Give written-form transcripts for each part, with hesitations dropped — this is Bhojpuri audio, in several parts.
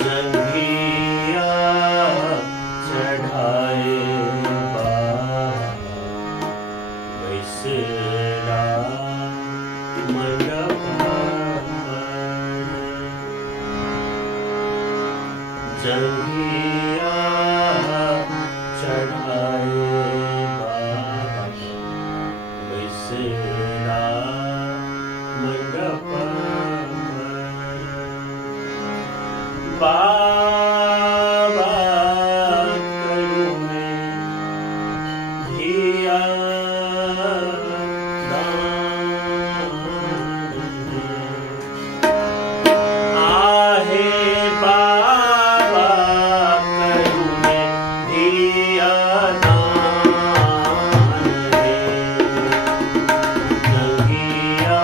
जंघिया चढ़ाए बैसरा मंडप जंघिया चढ़ाए बैसरा मंडप बाबा करूं मैं धिया आहे बाबा करूं मैं धिया जंघिया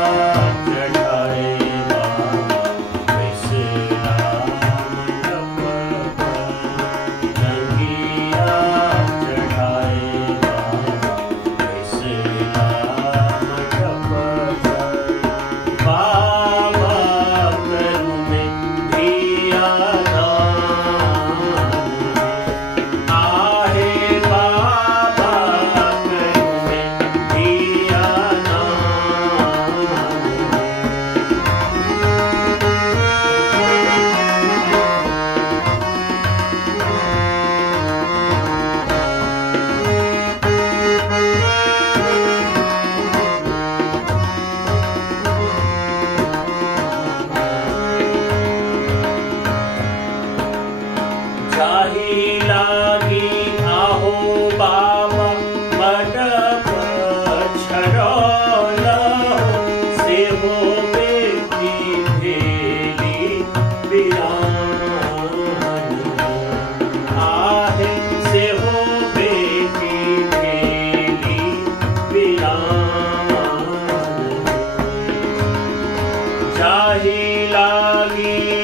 चढ़ाए बाबा बैसरा जंघिया चढ़ाए बाबा बैसरा बाबा करूं मैं धिया आहे बाबा करूं मैं धिया जाही लागी आहो बाबा मंडप छड़ौल से हो बेटी भेली बिरान आहे से हो बेटी भेली बिरान जाही लागी